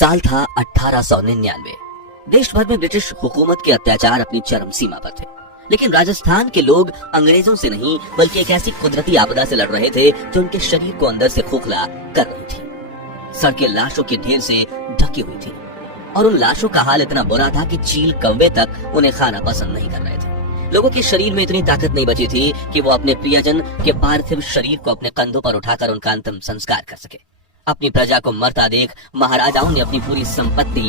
साल था 1899। देश भर में ब्रिटिश हुकूमत के अत्याचार अपनी चरम सीमा पर थे, लेकिन राजस्थान के लोग अंग्रेजों से नहीं बल्कि एक ऐसी कुदरती आपदा से लड़ रहे थे जो उनके शरीर को अंदर से खोखला कर रही थी। सड़कें लाशों के ढेर से ढकी हुई थी और उन लाशों का हाल इतना बुरा था कि चील कौवे तक उन्हें खाना पसंद नहीं कर रहे थे। लोगों के शरीर में इतनी ताकत नहीं बची थी कि वो अपने प्रियजन के पार्थिव शरीर को अपने कंधों पर उठाकर उनका अंतिम संस्कार कर सके। अपनी प्रजा को मरता देख महाराजाओं ने अपनी पूरी संपत्ति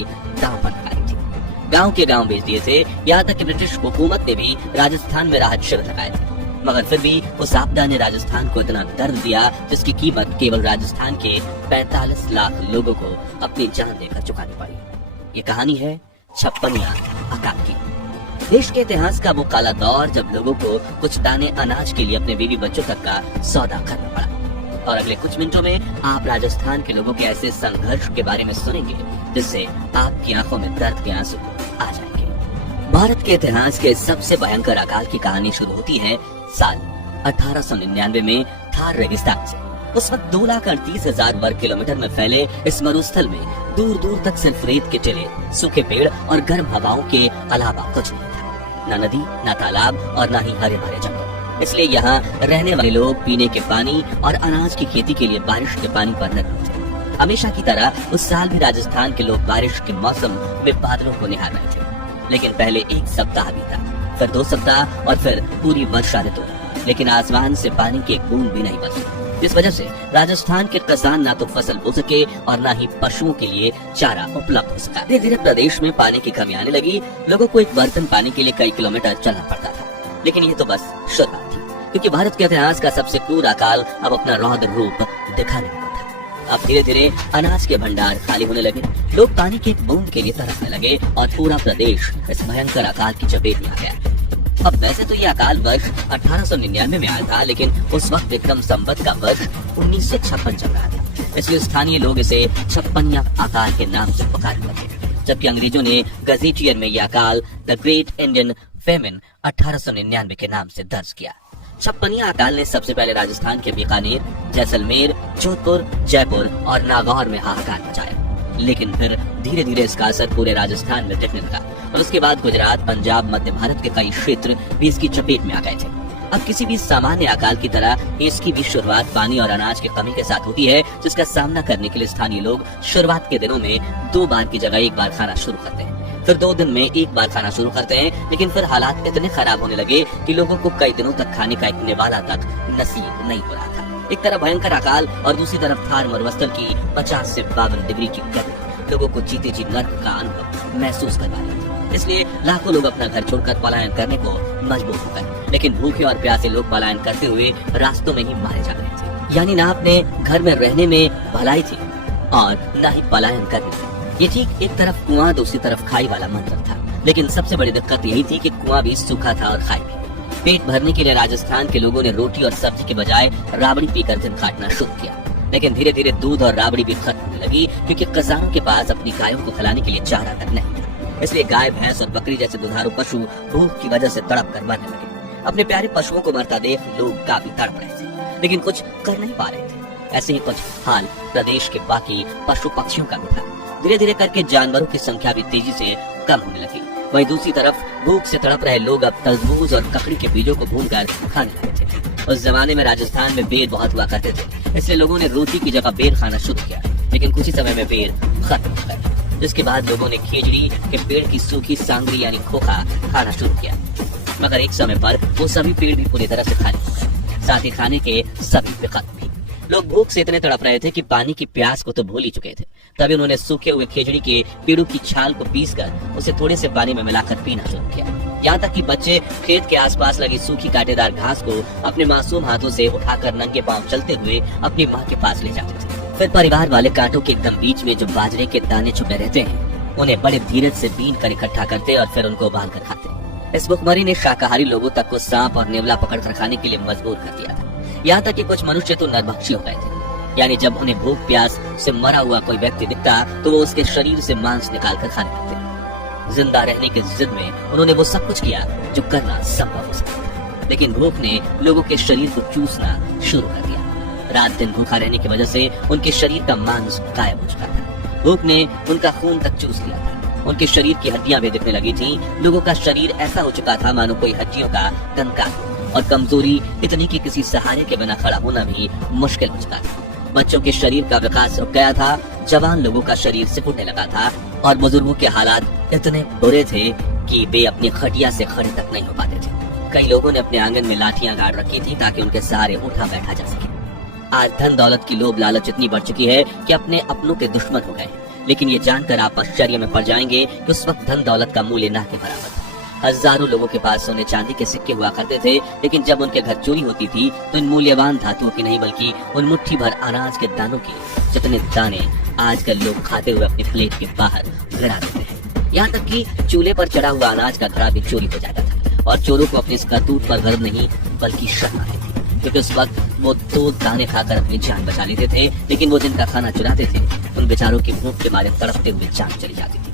दांव पर लगा दी थी। गांव के गांव बेच दिए थे, यहाँ तक कि ब्रिटिश हुकूमत ने भी राजस्थान में राहत शिविर लगाए थे। मगर फिर भी उस आपदा ने राजस्थान को इतना दर्द दिया जिसकी कीमत केवल राजस्थान के 45 लाख लोगों को अपनी जान देकर चुकानी पड़ी। ये कहानी है छप्पनिया अकाल की। देश के इतिहास का वो काला दौर जब लोगों को कुछ दाने अनाज के लिए अपने बीवी बच्चों तक का सौदा करना पड़ा। और अगले कुछ मिनटों में आप राजस्थान के लोगों के ऐसे संघर्ष के बारे में सुनेंगे जिससे आपकी आंखों में दर्द के आंसू आ जाएंगे। भारत के इतिहास के सबसे भयंकर अकाल की कहानी शुरू होती है साल 1899 में थार रेगिस्तान से। उस वक्त 2,38,000 वर्ग किलोमीटर में फैले इस मरुस्थल में दूर दूर तक सिर्फ रेत के टिले, सूखे पेड़ और गर्म हवाओं के अलावा कुछ नहीं था। न नदी, न तालाब और न ही हरे भरे जंगल। इसलिए यहाँ रहने वाले लोग पीने के पानी और अनाज की खेती के लिए बारिश के पानी पर निर्भर थे। हमेशा की तरह उस साल भी राजस्थान के लोग बारिश के मौसम में बादलों को निहार रहे थे। लेकिन पहले एक सप्ताह बीता, फिर 2 सप्ताह और फिर पूरी वर्षा ऋतु, लेकिन आसमान से पानी की एक बूंद भी नहीं बरसी। इस वजह से राजस्थान के किसान ना तो फसल बो सके और ना ही पशुओं के लिए चारा उपलब्ध हो सका। धीरे धीरे प्रदेश में पानी की कमी आने लगी। लोगों को एक बर्तन पानी के लिए कई किलोमीटर चलना पड़ता था। लेकिन ये तो बस शुरुआत थी, क्योंकि भारत के इतिहास का सबसे क्रूर अकाल अब अपना रौद्र रूप दिखाने लगा था। अब धीरे धीरे अनाज के भंडार खाली होने लगे, लोग पानी की एक बूंद के लिए तरसने लगे और पूरा प्रदेश इस भयंकर अकाल की चपेट में आ गया। अब वैसे तो ये अकाल वर्ष 1899 में आया था, लेकिन उस वक्त विक्रम संवत का वर्ष 1956 चल रहा था। इसलिए स्थानीय लोग इसे छप्पनिया अकाल के नाम से पुकारने लगे, जबकि अंग्रेजों ने गजेटियर में यह अकाल द ग्रेट इंडियन फेमिन 1899 के नाम से दर्ज किया। छप्पनिया अकाल ने सबसे पहले राजस्थान के बीकानेर, जैसलमेर, जोधपुर, जयपुर और नागौर में हाहाकार मचाया। लेकिन फिर धीरे धीरे इसका असर पूरे राजस्थान में दिखने लगा और उसके बाद गुजरात, पंजाब, मध्य भारत के कई क्षेत्र भी इसकी चपेट में आ गए थे। अब किसी भी सामान्य अकाल की तरह इसकी भी शुरुआत पानी और अनाज की कमी के साथ होती है, जिसका सामना करने के लिए स्थानीय लोग शुरुआत के दिनों में 2 बार की जगह 1 बार खाना शुरू करते हैं, फिर 2 दिन में 1 बार खाना शुरू करते हैं। लेकिन फिर हालात इतने खराब होने लगे कि लोगों को कई दिनों तक खाने का एक निवाला तक नसीब नहीं हो रहा था। एक तरफ भयंकर अकाल और दूसरी तरफ थार मरुस्थल की 50 से 52 डिग्री की गर्मी लोगों को जीते जी नर्क का अनुभव महसूस करवा रही थी। इसलिए लाखों लोग अपना घर छोड़कर पलायन करने को मजबूर हो गए। लेकिन भूखे और प्यासे लोग पलायन करते हुए रास्तों में ही मारे जा रहे थे। यानी ना अपने घर में रहने में भलाई थी और न ही पलायन करने थी। ये ठीक एक तरफ कुआं, दूसरी तरफ खाई वाला मंत्र था। लेकिन सबसे बड़ी दिक्कत यही थी कि कुआं भी सूखा था और खाई भी। पेट भरने के लिए राजस्थान के लोगों ने रोटी और सब्जी के बजाय राबड़ी पीकर दिन काटना शुरू किया। लेकिन धीरे धीरे दूध और राबड़ी भी खत्म होने लगी, क्योंकि किसानों के पास अपनी गायों को खिलाने के लिए चारा तक नहीं था। इसलिए गाय, भैंस और बकरी जैसे दुधारू पशु भूख की वजह से तड़प कर मरने लगे। अपने प्यारे पशुओं को मरता देख लोग काफी तड़प रहे थे, लेकिन कुछ कर नहीं पा रहे थे। ऐसे ही कुछ हाल प्रदेश के बाकी पशु पक्षियों का भी था। धीरे धीरे करके जानवरों की संख्या भी तेजी से कम होने लगी। वहीं दूसरी तरफ भूख से तड़प रहे लोग अब तरबूज और ककड़ी के बीजों को भूनकर खाने लगे थे। उस जमाने में राजस्थान में बेर बहुत हुआ करते थे, इसलिए लोगों ने रोटी की जगह बेर खाना शुरू किया। लेकिन कुछ ही समय में बेर खत्म हो गए, जिसके बाद लोगों ने खेजड़ी के पेड़ की सूखी सांगरी यानी खोखा खाना शुरू किया। मगर एक समय पर वो सभी पेड़ भी पूरी तरह से खाली हो गए, साथ ही खाने के सभी विकल्प भी। लोग भूख से इतने तड़प रहे थे कि पानी की प्यास को तो भूल ही चुके थे। तभी उन्होंने सूखे हुए खेजड़ी के पेड़ों की छाल को पीसकर उसे थोड़े से पानी में मिलाकर पीना शुरू किया। यहाँ तक कि बच्चे खेत के आसपास लगी सूखी कांटेदार घास को अपने मासूम हाथों से उठाकर नंगे पांव चलते हुए अपनी माँ के पास ले जाते थे। फिर परिवार वाले कांटों के एकदम बीच में जो बाजरे के दाने छुपे रहते हैं, उन्हें बड़े धीरज से बीन कर इकट्ठा करते और फिर उनको उबाल कर खाते। इस भुखमरी ने शाकाहारी लोगों तक को सांप और नेवला पकड़कर खाने के लिए मजबूर कर दिया था। यहाँ तक कि कुछ मनुष्य तो नरभक्षी हो गए थे, यानी जब उन्हें भूख प्यास से मरा हुआ कोई व्यक्ति दिखता तो वो उसके शरीर से मांस निकाल कर खाने लगते। जिंदा रहने की जिद में उन्होंने वो सब कुछ किया जो करना संभव हो सका, लेकिन भूख ने लोगों के शरीर को चूसना शुरू कर दिया। रात दिन भूखा रहने की वजह से उनके शरीर का मांस गायब हो चुका था। भूख ने उनका खून तक चूस लिया था। उनके शरीर की हड्डियां भी दिखने लगी थीं। लोगों का शरीर ऐसा हो चुका था मानो कोई हड्डियों का कंकाल हो, और कमजोरी इतनी कि किसी सहारे के बिना खड़ा होना भी मुश्किल हो चुका था। बच्चों के शरीर का विकास रुक गया था, जवान लोगों का शरीर सिकुड़ने लगा था, और बुजुर्गों के हालात इतने बुरे थे कि वे अपनी खटिया से खड़े तक नहीं हो पाते थे। कई लोगों ने अपने आंगन में लाठियां गाड़ रखी थी ताकि उनके सहारे उठा बैठा जा सके। आज धन दौलत की लोभ लालच इतनी बढ़ चुकी है कि अपने अपनों के दुश्मन हो गए। लेकिन ये जानकर आप आश्चर्य में पड़ जाएंगे कि उस वक्त धन दौलत का मूल्य ना के बराबर था। हजारों लोगों के पास सोने चांदी के सिक्के हुआ करते थे, लेकिन जब उनके घर चोरी होती थी तो इन मूल्यवान धातुओं की नहीं बल्कि उन मुट्ठी भर अनाज के दानों के जितने दाने आजकल लोग खाते हुए अपनी प्लेट के बाहर गिरा देते हैं। यहाँ तक कि चूल्हे पर चढ़ा हुआ अनाज का घड़ा भी चोरी हो जाता था, और चोरों को अपने इस करतूत पर गर्व नहीं बल्कि शर्म आती थी, क्योंकि उस वक्त वो 2 दाने खाकर अपनी जान बचा लेते थे, लेकिन वो जिनका खाना चुराते थे उन बेचारों की भूख के मारे तड़पते हुए जान चली जाती थी।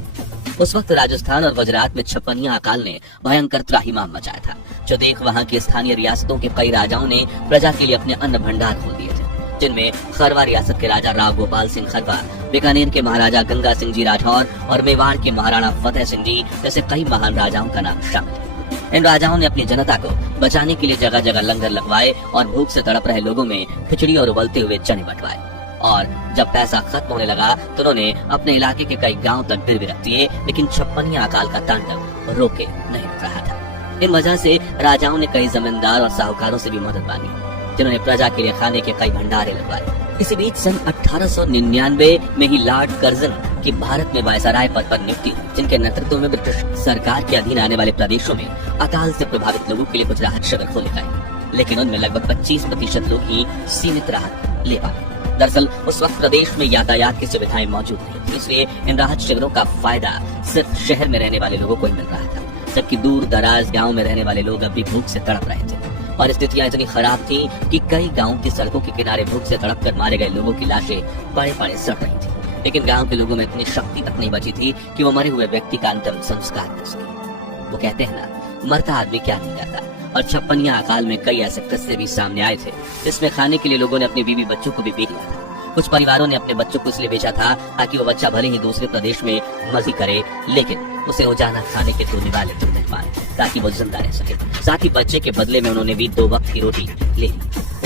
उस वक्त राजस्थान और गुजरात में छप्पनिया अकाल ने भयंकर त्राहिमाम मचाया था, जो देख वहाँ की स्थानीय रियासतों के कई राजाओं ने प्रजा के लिए अपने अन्न भंडार खोल दिए थे, जिनमें खरवा रियासत के राजा राव गोपाल सिंह खरवा, बीकानेर के महाराजा गंगा सिंह जी राठौर और मेवाड़ के महाराणा फतेह सिंह जी जैसे कई महान राजाओं का नाम शामिल है। इन राजाओं ने अपनी जनता को बचाने के लिए जगह जगह लंगर लगवाए और भूख से तड़प रहे लोगों में खिचड़ी और उबलते हुए चने बंटवाए। और जब पैसा खत्म होने लगा तो उन्होंने अपने इलाके के कई गांव तक गिरवी रख दिए, लेकिन छप्पनिया अकाल का तांडव रोके नहीं रहा था। इन वजह से राजाओं ने कई जमींदार और साहूकारों से भी मदद मांगी, जिन्होंने प्रजा के लिए खाने के कई भंडारे लगवाए। इसी बीच सन 1899 में ही लॉर्ड कर्जन की भारत में वायसराय पद पर नियुक्ति, जिनके नेतृत्व में ब्रिटिश सरकार के अधीन आने वाले प्रदेशों में अकाल से प्रभावित लोगों के लिए कुछ राहत शिविर खोले गए, लेकिन उनमें लगभग 25% लोग ही सीमित राहत ले पाए। दरअसल उस वक्त प्रदेश में यातायात की सुविधाएं मौजूद नहीं थी, इसलिए इन राहत शिविरों का फायदा सिर्फ शहर में रहने वाले लोगों को ही मिल रहा था, जबकि दूर दराज गाँव में रहने वाले लोग अब भी भूख से तड़प रहे थे। और स्थितियां इतनी खराब थी कि कई गांवों की सड़कों के किनारे भूख से तड़प कर मारे गए लोगों की लाशें पड़े पड़े सड़ रही थी, लेकिन गांव के लोगों में इतनी शक्ति तक नहीं बची थी कि वो मरे हुए व्यक्ति का अंतिम संस्कार कर सके। वो कहते हैं ना, मरता आदमी क्या नहीं करता। और छप्पनिया अकाल में कई ऐसे किस्से भी सामने आए थे जिसमें खाने के लिए लोगों ने अपनी बीवी बच्चों को भी बेच दिया था। कुछ परिवारों ने अपने बच्चों को इसलिए बेचा था ताकि वो बच्चा भले ही दूसरे प्रदेश में मजी करे, लेकिन उसे रोजाना खाने के 2 निवाले तो मिल पाए ताकि वो जिंदा रह सके। साथ ही बच्चे के बदले में उन्होंने भी 2 वक्त की रोटी ले ली।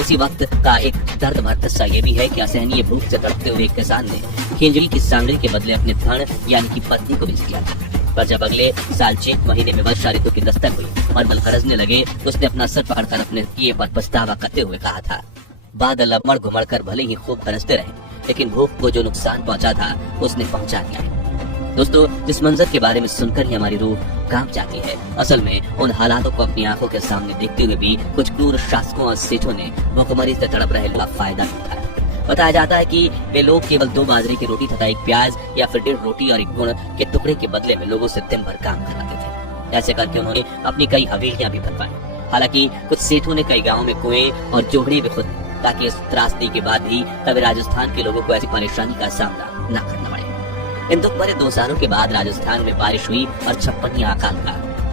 उसी वक्त का एक दर्द भर किस्सा ये भी है कि असहनीय भूख से तड़पते हुए एक किसान ने खिंजड़ी की सांगड़ी के बदले अपने धन यानी कि पत्नी को बेच दिया था। पर जब अगले साल चैत महीने में वर्षा ऋतु की दस्तक हुई और बल गरजने लगे तो उसने अपना सर पकड़कर अपने किए पर पछतावा करते हुए कहा था, बादल अमड़ घुमड़ कर भले ही खूब बरसते रहे, लेकिन भूख को जो नुकसान पहुंचा था उसने पहुंचा दिया है। दोस्तों, जिस मंजर के बारे में सुनकर ही हमारी रूह कांप जाती है, असल में उन हालातों को अपनी आंखों के सामने देखते हुए भी कुछ क्रूर शासकों और सेठों ने भूखमरी से तड़प रहे लोगों का फायदा उठाया। बताया जाता है कि वे लोग केवल 2 बाजरे की रोटी तथा 1 प्याज या फिर 1.5 रोटी और 1 गुड़ के टुकड़े के बदले में लोगों से दिन भर काम कराते थे। ऐसे करके उन्होंने अपनी कई हवेलियां भी बनवाई। हालांकि कुछ सेठों ने कई गाँव में कुएं और जोहड़े भी खुद, ताकि इस त्रासदी के बाद भी कभी राजस्थान के लोगों को ऐसी परेशानी का सामना न करना पड़े। इन दुख भरे 2 सालों के बाद राजस्थान में बारिश हुई और छप्पनिया अकाल का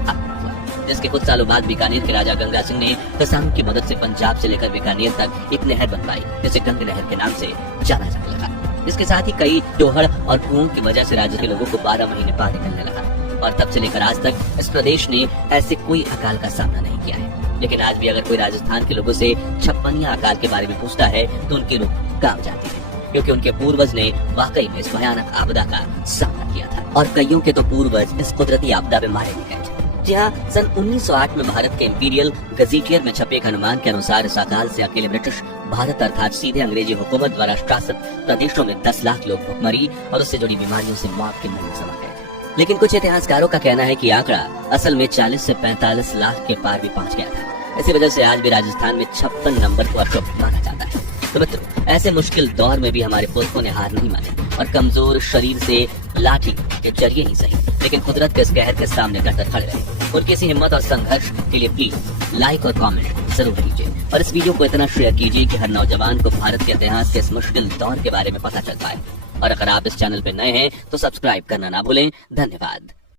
आगमन हुआ, जिसके कुछ सालों बाद बीकानेर के राजा गंगा सिंह ने किसानों की मदद से पंजाब से लेकर बीकानेर तक एक नहर बनवाई, जिसे गंग नहर के नाम से जाना जाने लगा। इसके साथ ही कई जोहड़ और कुओं की वजह से राज्य के लोगों को 12 महीने पानी मिलने लगा, और तब से लेकर आज तक इस प्रदेश ने ऐसे कोई अकाल का सामना नहीं किया है। लेकिन आज भी अगर कोई राजस्थान के लोगों से छप्पनिया अकाल के बारे में पूछता है तो उनकी रूह कांप जाती है, क्योंकि उनके पूर्वज ने वाकई में इस भयानक आपदा का सामना किया था, और कईयों के तो पूर्वज इस कुदरती आपदा में मारे भी गए थे। जी हाँ, सन 1908 में भारत के इंपीरियल गजेटियर में छपे एक अनुमान के अनुसार इस अकाल से अकेले ब्रिटिश भारत अर्थात सीधे अंग्रेजी हुकूमत द्वारा शासित प्रदेशों में 10 लाख लोग भुखमरी और उससे जुड़ी बीमारियों से मौत के मुंह में समा गए थे। लेकिन कुछ इतिहासकारों का कहना है कि आंकड़ा असल में 40 से 45 लाख के पार भी पहुंच गया था। इसी वजह से आज भी राजस्थान में 56 नंबर को अशुभ माना जाता है। तो मित्रों, ऐसे मुश्किल दौर में भी हमारे पुरखों ने हार नहीं मानी और कमजोर शरीर से लाठी के जरिए ही सही, लेकिन कुदरत के इस कहर के सामने डटकर खड़े रहे। उनकी इसी हिम्मत और संघर्ष के लिए प्लीज लाइक और कमेंट जरूर कीजिए, और इस वीडियो को इतना शेयर कीजिए कि हर नौजवान को भारत के इतिहास के इस मुश्किल दौर के बारे में पता चल पाए। और अगर आप इस चैनल पर नए हैं तो सब्सक्राइब करना ना भूलें। धन्यवाद।